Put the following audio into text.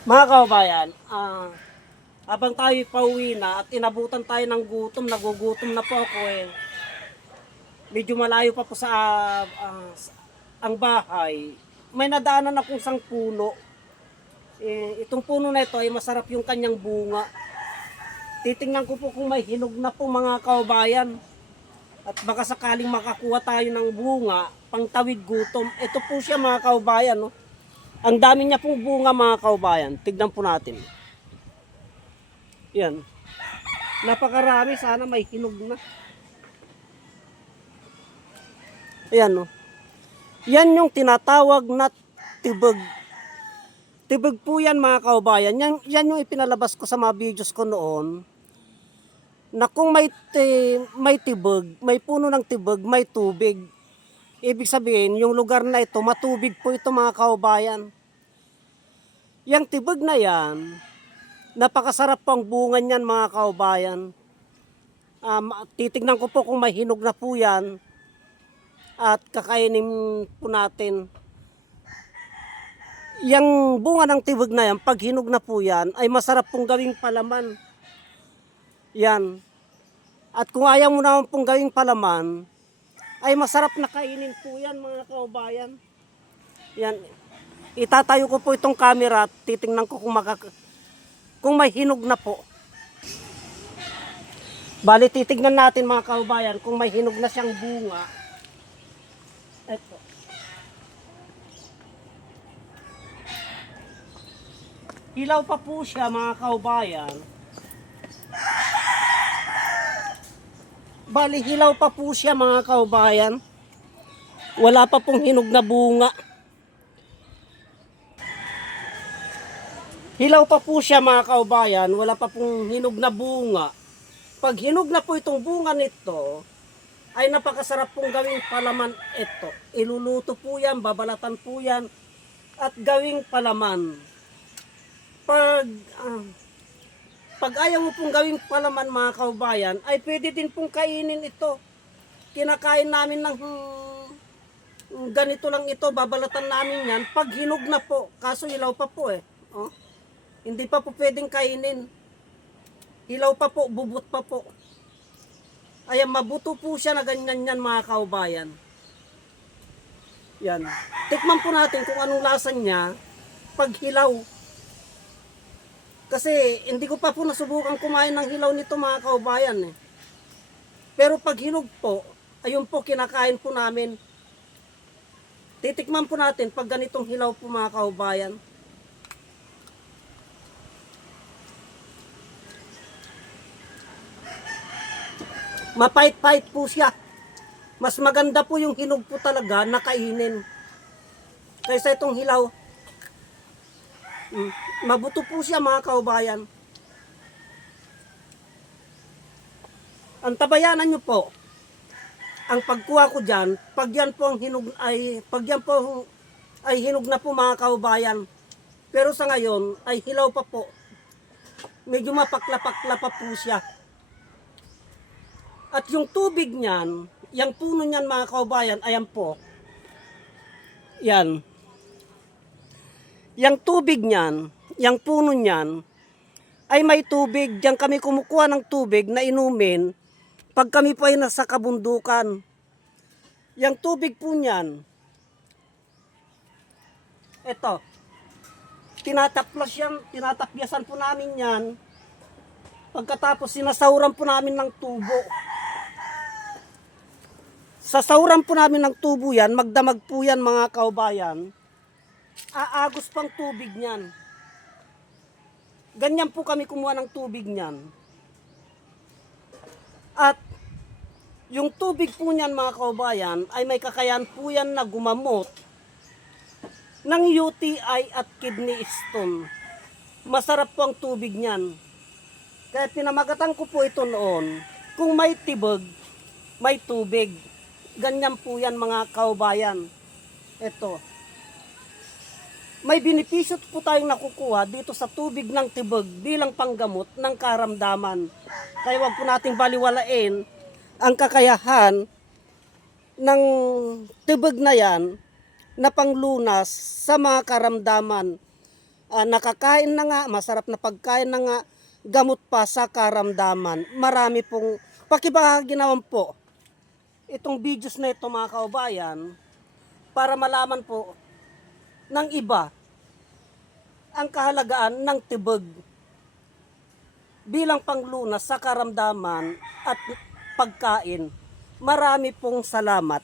Mga kababayan, habang tayo pauwi na at inabutan tayo ng gutom, nagugutom na po ako eh. Medyo malayo pa po sa ang bahay. May nadaanan akong isang puno. Itong puno na ito ay masarap yung kanyang bunga. Titingnan ko po kung may hinog na po mga kababayan. At baka sakaling makakuha tayo ng bunga, pangtawid gutom. Ito po siya mga kababayan. No? Ang dami niya pong bunga mga kababayan. Tignan po natin. Yan. Napakarami. Sana may hinog na. Ayan no. Yan yung tinatawag na tibag. Tibag po yan mga kababayan. Yan yung ipinalabas ko sa mga videos ko noon. Na kung may tibag, may puno ng tibag, may tubig. Ibig sabihin, yung lugar na ito, matubig po ito mga kababayan. Yang tibag na yan, napakasarap pang bunga niyan mga kababayan. Titignan ko po kung may hinog na po yan at kakainin po natin. Yang bunga ng tibag na yan, pag hinog na po yan, ay masarap pong gawing palaman. Yan. At kung ayaw mo naman pong gawing palaman, ay masarap na kainin po yan mga kababayan. Yan. Itatayo ko po itong camera at titingnan ko kung may hinog na po. Bali titignan natin mga kababayan kung may hinog na siyang bunga. Ito. Hilaw pa po siya mga kababayan. Bali hilaw pa po siya mga kababayan. Wala pa pong hinog na bunga. Hilaw pa po siya mga kababayan, wala pa pong hinog na bunga. Pag hinog na po itong bunga nito, ay napakasarap pong gawing palaman ito. Iluluto po yan, babalatan po yan, at gawing palaman. Pag ayaw mo pong gawing palaman mga kababayan, ay pwede din pong kainin ito. Kinakain namin ng ganito lang ito, babalatan namin yan. Pag hinog na po, kaso hilaw pa po eh. Oh. Hindi pa po pwedeng kainin. Hilaw pa po, bubot pa po. Ayan, mabuto po siya na ganyan yan mga kaubayan. Yan. Tikman po natin kung anong lasa niya pag hilaw. Kasi hindi ko pa po nasubukan kumain ng hilaw nito mga kaubayan eh. Pero pag hinog po, ayun po kinakain po namin. Titikman po natin pag ganitong hilaw po mga kaubayan. Mapait-pait po siya. Mas maganda po yung hinog po talaga na kainin. Kaysa itong hilaw. Mabuto po siya mga kaubayan. Ang tabayanan nyo po, ang pagkuha ko dyan, pag yan po ay hinog na po mga kaubayan. Pero sa ngayon ay hilaw pa po. Medyo mapakla-pakla pa po siya. At yung tubig niyan, yung puno niyan mga kaubayan, ayan po. Yan. Yung tubig niyan, yung puno niyan, ay may tubig. Diyan kami kumukuha ng tubig na inumin pag kami po ay nasa kabundukan. Yung tubig po niyan, eto, tinatapyasan po namin yan. Pagkatapos sinasauran po namin ng tubo. Sa sauran po namin ng tubo yan, magdamag po yan mga kaubayan. Aagos pang tubig niyan. Ganyan po kami kumuha ng tubig niyan. At yung tubig po niyan mga kaubayan ay may kakayahan po yan na gumamot ng UTI at kidney stone. Masarap po ang tubig niyan. Kaya pinamagatan ko po ito noon, kung may tibag, may tubig. Ganyan po yan mga kaubayan. Ito. May benepisyo po tayong nakukuha dito sa tubig ng tibag bilang panggamot ng karamdaman. Kaya wag po nating baliwalain ang kakayahan ng tibag na yan na panglunas sa mga karamdaman. nakakain na nga, masarap na pagkain na nga, gamot pa sa karamdaman. Marami pong pakibahagi naman po itong videos na ito mga kaubayan para malaman po ng iba ang kahalagaan ng tibag bilang panglunas sa karamdaman at pagkain. Marami pong salamat.